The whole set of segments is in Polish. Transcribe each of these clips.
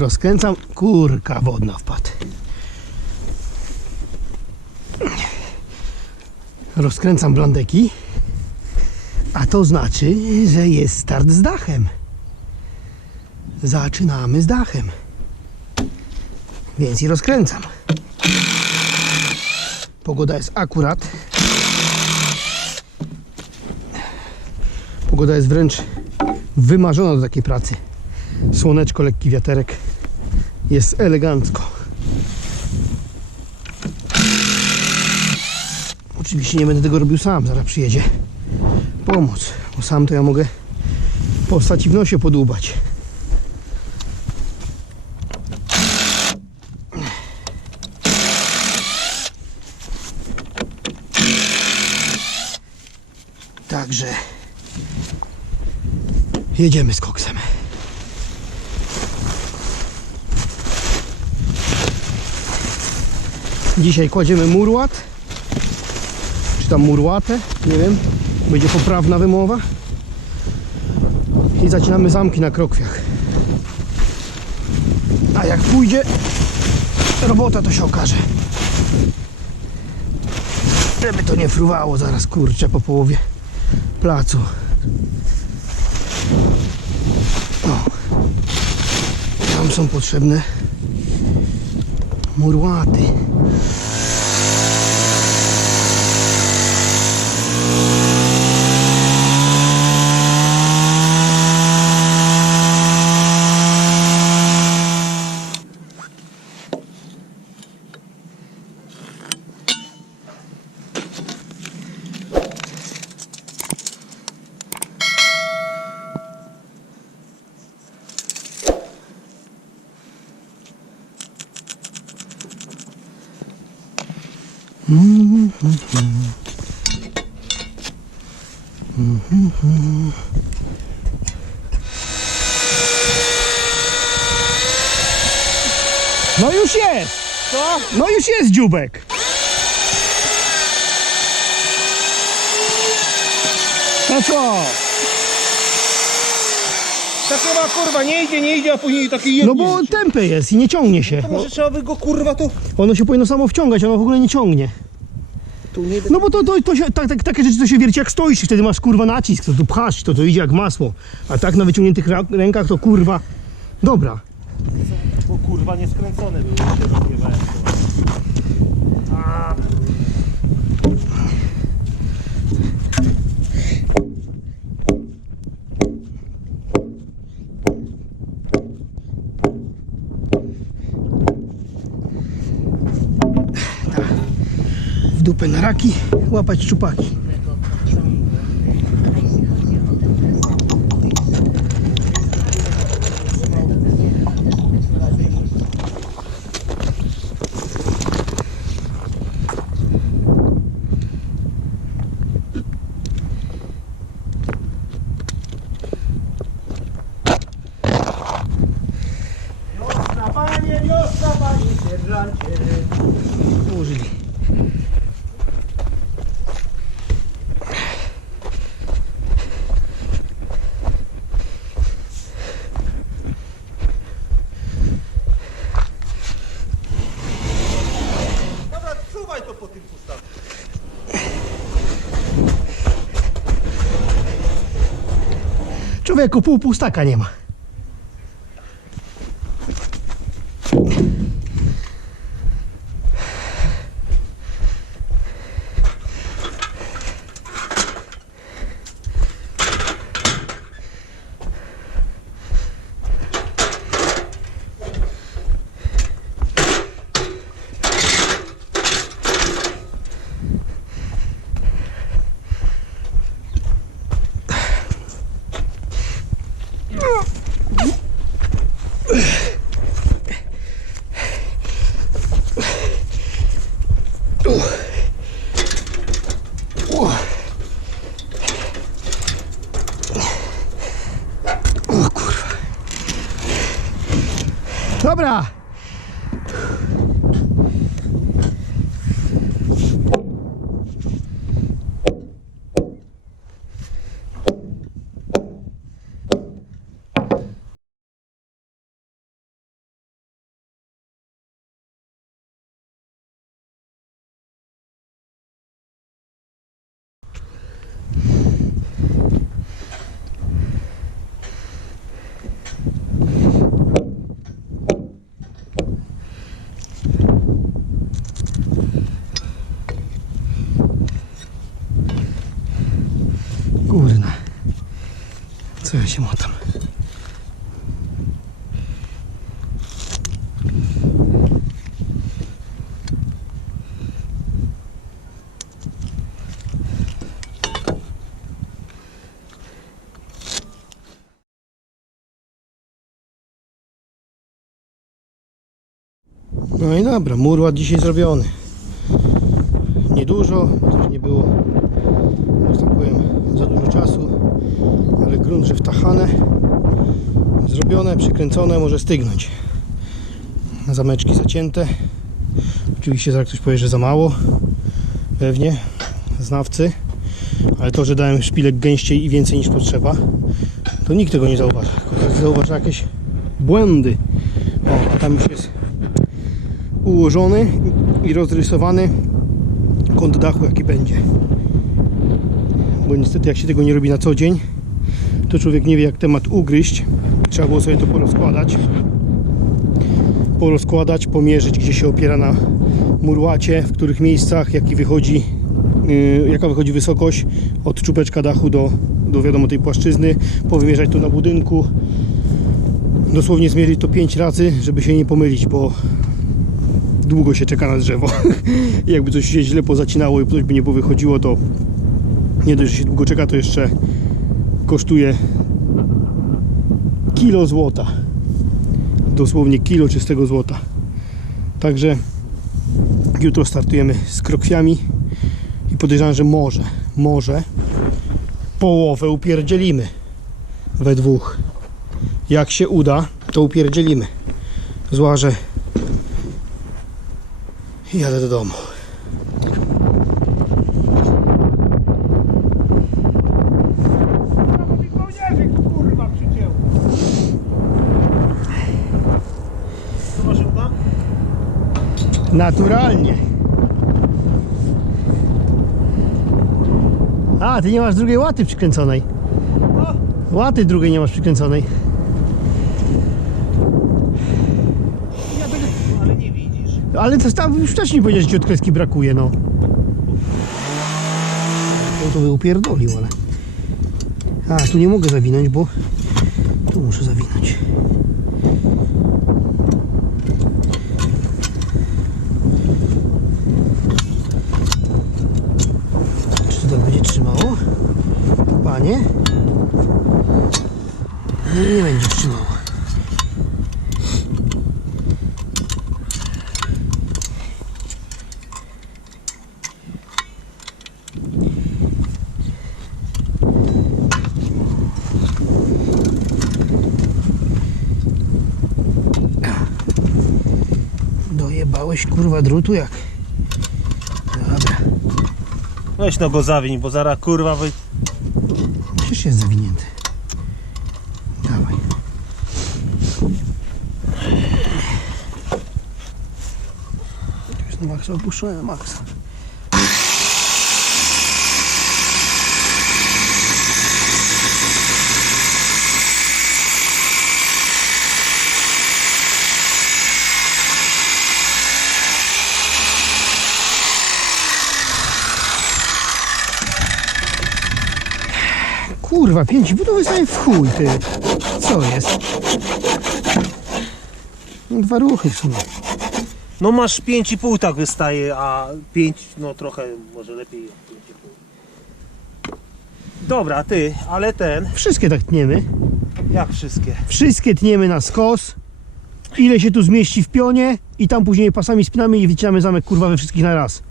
Rozkręcam. Kurka wodna wpadł. Rozkręcam blandeki. A to znaczy, że jest start z dachem. Zaczynamy z dachem. Więc i rozkręcam. Pogoda jest akurat. Pogoda jest wręcz wymarzona do takiej pracy. Słoneczko, lekki wiaterek. Jest elegancko. Oczywiście nie będę tego robił sam, zaraz przyjedzie pomóc, bo sam to ja mogę powstać i w nosie podłubać. Także jedziemy z koksem. Dzisiaj kładziemy murłat, czy tam murłatę, nie wiem, będzie poprawna wymowa. I zaczynamy zamki na krokwiach. A jak pójdzie robota, to się okaże. Żeby to nie fruwało zaraz, kurczę, po połowie placu. O. Tam są potrzebne murłaty. No już jest! Co? No już jest dziubek! To co? Ta chyba kurwa nie idzie, nie idzie, a później taki jednie. No bo tępe jest i nie ciągnie się. To może trzeba by go kurwa tu... Ono się powinno samo wciągać, ono w ogóle nie ciągnie. Tu nie... No bo to, to, to się, tak, tak, takie rzeczy to się wierci jak stoisz i wtedy masz kurwa nacisk, to tu pchasz, to to idzie jak masło. A tak na wyciągniętych ra- rękach to kurwa. Dobra. Kurwa nie skręcone były. się rozjebałem. A, W dupę na raki, łapać szczupaki. Po tym pustawie. Człowieku, pół pustaka nie ma. O kurwa. Dobra. Co ja się motam? No i dobra, mur dzisiaj zrobiony. Niedużo, też nie było, że tak powiem, za dużo czasu, ale grunt, że wtachane, zrobione, przykręcone, może stygnąć. Zameczki zacięte. Oczywiście zaraz ktoś powie, że za mało, pewnie, znawcy, ale to, że dałem szpilek gęściej i więcej niż potrzeba, to nikt tego nie zauważa. Zauważa jakieś błędy. O, a tam już jest ułożony i rozrysowany kąt dachu jaki będzie bo niestety jak się tego nie robi na co dzień to człowiek nie wie jak temat ugryźć trzeba było sobie to porozkładać. Porozkładać, pomierzyć gdzie się opiera na murłacie w których miejscach jaki wychodzi yy, jaka wychodzi wysokość od czubeczka dachu do, do wiadomo tej płaszczyzny. Powymierzać to na budynku. Dosłownie zmierzyć to 5 razy żeby się nie pomylić bo długo się czeka na drzewo. Jakby coś się źle pozacinało i coś by nie powychodziło, to nie dość, że się długo czeka, to jeszcze kosztuje kilo złota. Dosłownie kilo czystego złota. Także jutro startujemy z krokwiami i podejrzewam, że może, może połowę upierdzielimy we dwóch. Jak się uda, to upierdzielimy. Złażę i jadę do domu. kurwa przycięło. Co masz tam? Naturalnie. A, ty nie masz drugiej łaty przykręconej. Łaty drugiej nie masz przykręconej. Ale nie widzisz. Ale to tam już wcześniej powiedziałeś, że ci od kreski brakuje, no. No to by upierdolił, ale... A, tu nie mogę zawinąć, bo... Tu muszę zawinąć. Czy to tak będzie trzymało? Panie? Nie, nie będzie trzymało. Dojebałeś kurwa drutu jak. Dobra. Weź no go zawiń, bo zaraz kurwa wy... Przecież jest zawinięty. Dawaj. Tu jest na maksa opuszczone maksa. Kurwa, pięć budowy sobie w chuj, ty. Co jest? No, dwa ruchy w sumie. No masz 5,5 tak wystaje, a 5 no trochę może lepiej jak 5,5. Dobra, ty, ale ten, Wszystkie tak tniemy. jak wszystkie? Wszystkie tniemy na skos. Ile się tu zmieści w pionie i tam później pasami spinamy i wycinamy zamek kurwa we wszystkich na raz.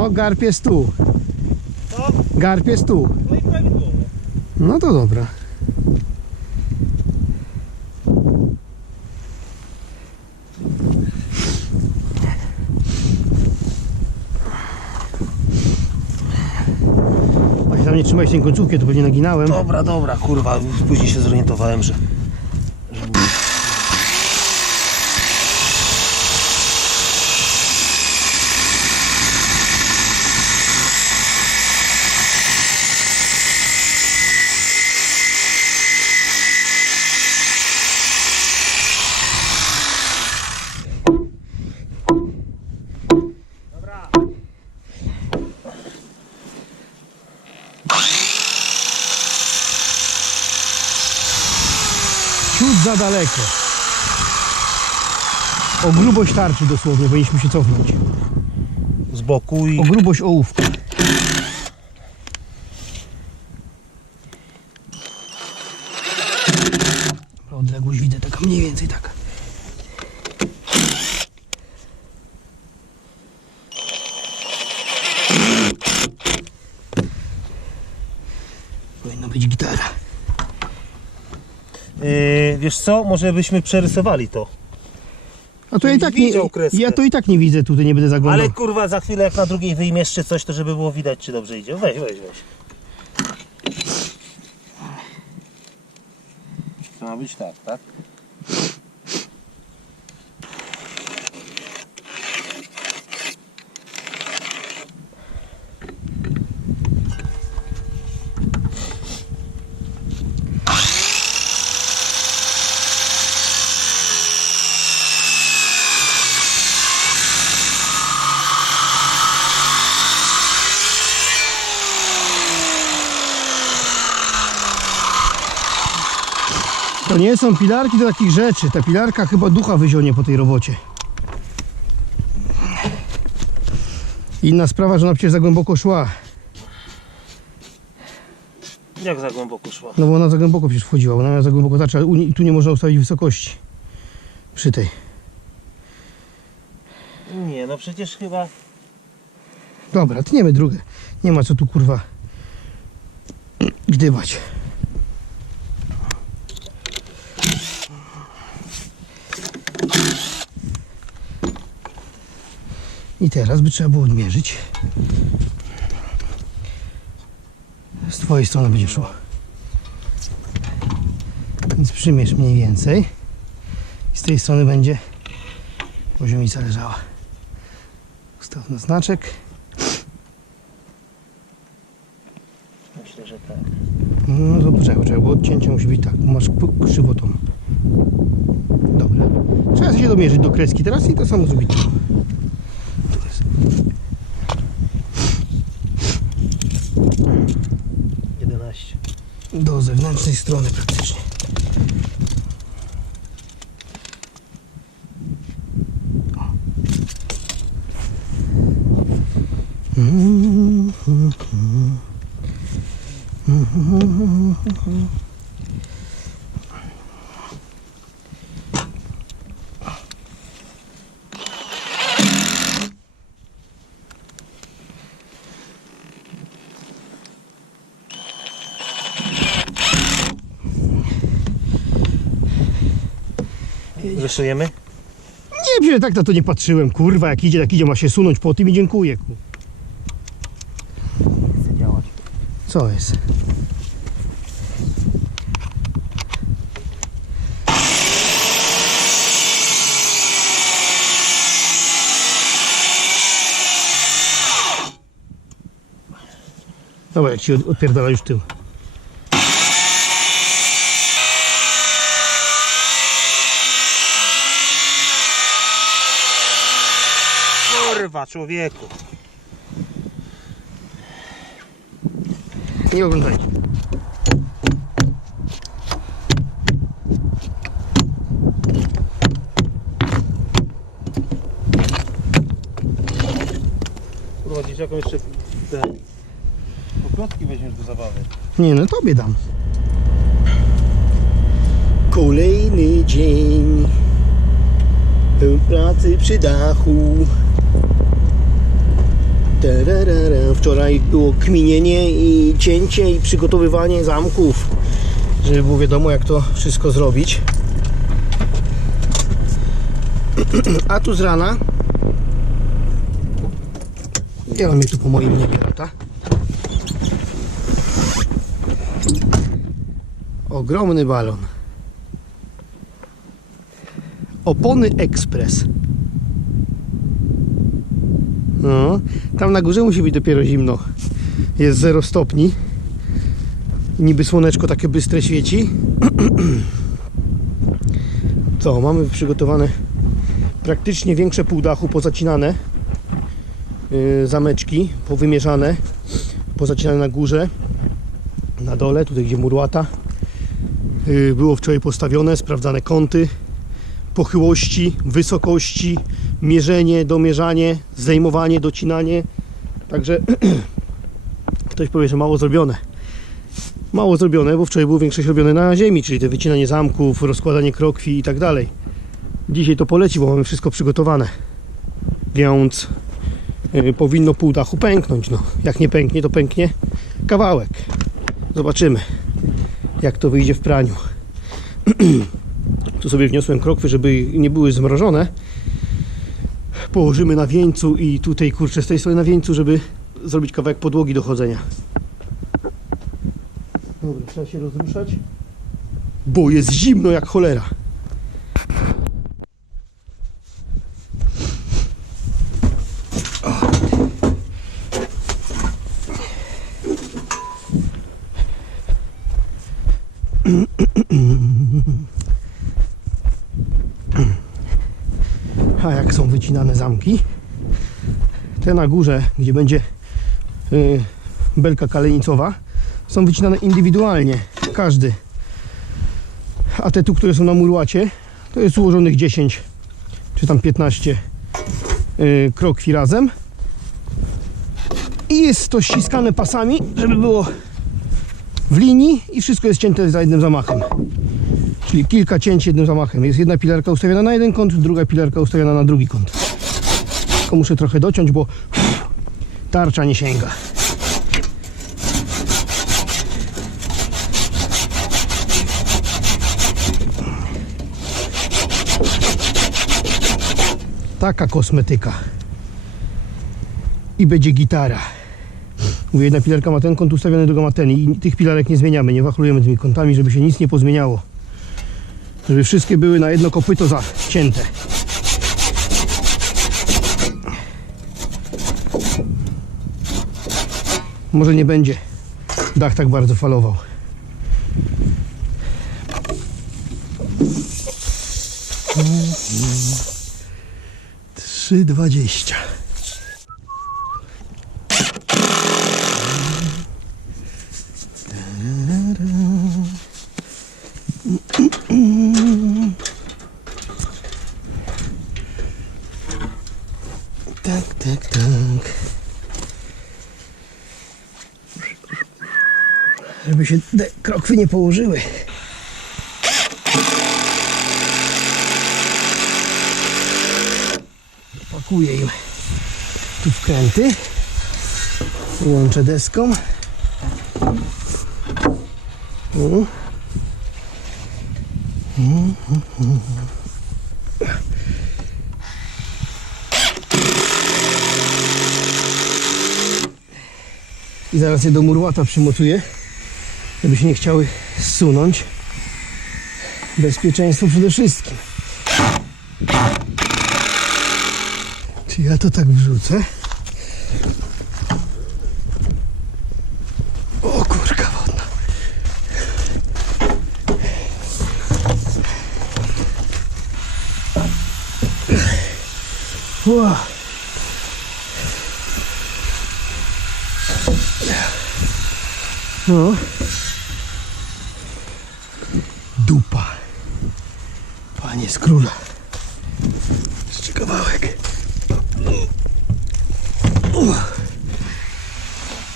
No, garb jest tu. Co? Garb jest tu. No i prawidłowo. No to dobra. Właśnie tam nie trzymałeś tej końcówki, to pewnie naginałem. Dobra, dobra, kurwa, później się zorientowałem, że... za daleko. O grubość tarczy dosłownie, powinniśmy się cofnąć. Z boku i... O grubość ołówka. Odległość widzę taka mniej więcej taka. Powinna być gitara. Yy, wiesz co, może byśmy przerysowali to. A to ja i tak nie, Widział kreskę. ja to i tak nie widzę, tutaj nie będę zaglądał. Ale kurwa, za chwilę jak na drugiej wyjmiesz jeszcze coś, to żeby było widać, czy dobrze idzie. Weź, weź, weź. To ma być tak, tak? Są pilarki do takich rzeczy. Ta pilarka chyba ducha wyzionie po tej robocie. Inna sprawa, że ona przecież za głęboko szła. Jak za głęboko szła? No bo ona za głęboko przecież wchodziła. Ona miała za głęboko tarczę, ale u tu nie można ustawić wysokości. Przy tej. Nie, no przecież chyba... Dobra, tniemy drugą. Nie ma co tu kurwa gdybać. I teraz by trzeba było odmierzyć. Z twojej strony będzie szło. Więc przymierz mniej więcej. I z tej strony będzie poziomica leżała. Ustaw na znaczek. Myślę, że tak. No to poczekaj, poczekaj, bo odcięcie musi być tak, masz krzywotą. Dobra. Trzeba się domierzyć do kreski teraz i to samo zrobić. 11. Do zewnętrznej strony praktycznie. Rysujemy? Nie wiem, tak na to nie patrzyłem, kurwa, jak idzie, tak idzie, ma się sunąć po tym i dziękuję. ku. Chce działać. Co jest? Dobra, jak ci od- odpierdala już tył. Kurwa, człowieku. Nie oglądajcie. Kurwa, dzieciakom jeszcze te poplotki weźmiesz do zabawy. Nie, no tobie dam. Kolejny dzień pełen pracy przy dachu. Wczoraj było kminienie i cięcie i przygotowywanie zamków, żeby było wiadomo jak to wszystko zrobić. A tu z rana ja mnie tu po moim niebie lata. Ogromny balon. Opony Express. No, tam na górze musi być dopiero zimno. Jest 0 stopni. Niby słoneczko takie bystre świeci. Co, mamy przygotowane praktycznie większe pół dachu pozacinane. Yy, zameczki powymierzane. Pozacinane na górze. Na dole, tutaj gdzie mur łata y, było wczoraj postawione, sprawdzane kąty, pochyłości, wysokości, mierzenie, domierzanie, zdejmowanie, docinanie. Także ktoś powie, że mało zrobione. Mało zrobione, bo wczoraj było większość robione na ziemi, czyli te wycinanie zamków, rozkładanie krokwi i tak dalej. Dzisiaj to poleci, bo mamy wszystko przygotowane. Więc y, powinno pół dachu pęknąć. No. Jak nie pęknie, to pęknie kawałek. Zobaczymy, jak to wyjdzie w praniu. tu sobie wniosłem krokwy, żeby nie były zmrożone. Położymy na wieńcu i tutaj kurczę z tej strony na wieńcu, żeby zrobić kawałek podłogi do chodzenia. Dobra, trzeba się rozruszać. Bo jest zimno jak cholera. A jak są wycinane zamki? Te na górze, gdzie będzie y, belka kalenicowa, są wycinane indywidualnie, każdy. A te tu, które są na murłacie, to jest ułożonych 10 czy tam 15 y, krokwi razem. I jest to ściskane pasami, żeby było w linii i wszystko jest cięte za jednym zamachem. Czyli kilka cięć jednym zamachem. Jest jedna pilarka ustawiona na jeden kąt, druga pilarka ustawiona na drugi kąt. Tylko muszę trochę dociąć, bo tarcza nie sięga. Taka kosmetyka. I będzie gitara. Mówię, jedna pilarka ma ten kąt ustawiony, druga ma ten. I tych pilarek nie zmieniamy, nie wachlujemy tymi kątami, żeby się nic nie pozmieniało. Żeby wszystkie były na jedno kopyto zacięte. Może nie będzie dach tak bardzo falował. Trzy dwadzieścia. Tak, się te krokwy nie położyły. Pakuję im tu wkręty. Łączę deską. I zaraz je do murłata przymocuję, żeby się nie chciały zsunąć. Bezpieczeństwo przede wszystkim. Czy ja to tak wrzucę? O kurka wodna. Wow. No. Z króla. Jeszcze kawałek.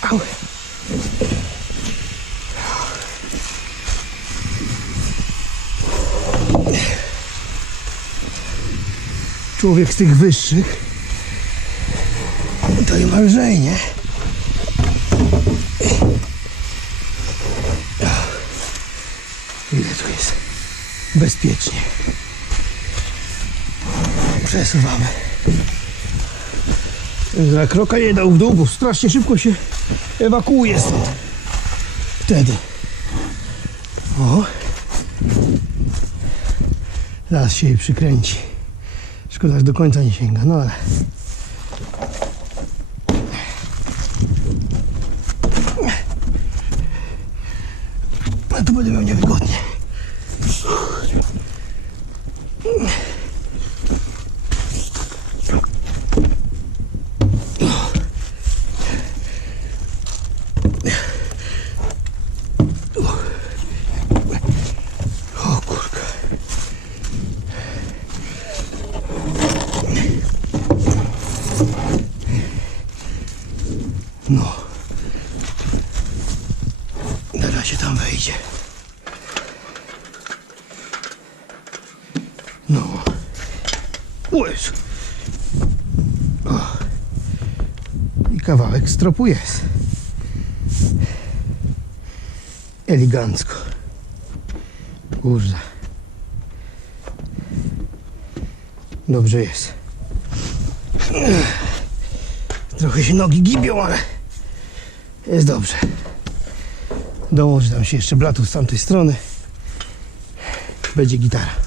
Au. Człowiek z tych wyższych to i ma lżej, nie? Ile tu jest bezpiecznie. Przesuwamy. Za kroka nie dał w dół, bo strasznie szybko się ewakuuje stąd. Wtedy. O. Zaraz się jej przykręci. Szkoda, że do końca nie sięga, no ale... A tu będę miał niewygodnie. No. Na razie tam wejdzie. No. O. I kawałek stropu jest. Elegancko. Kurde. Dobrze jest. Trochę się nogi gibią, ale jest dobrze. Dołoży tam się jeszcze blatu z tamtej strony. Będzie gitara.